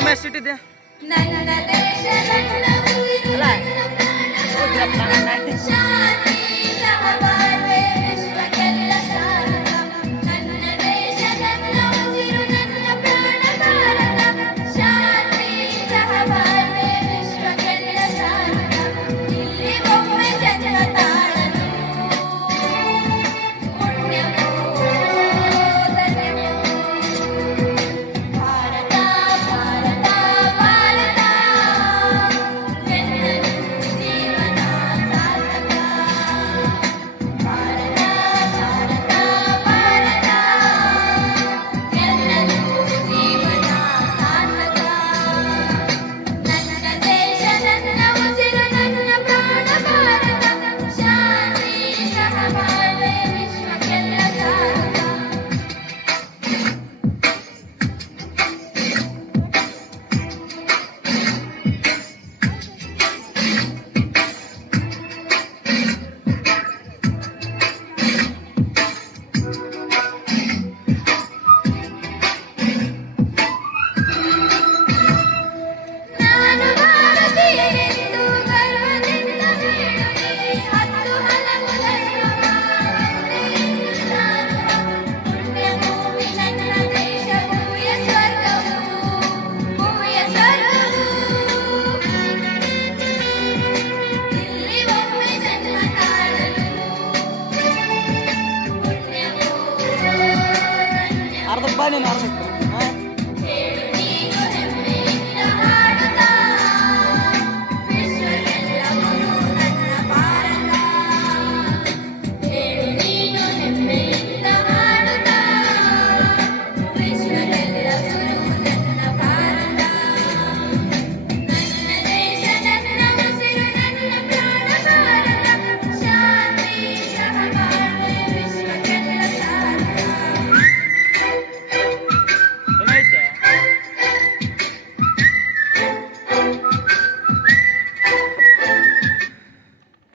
City द्या fajne narty.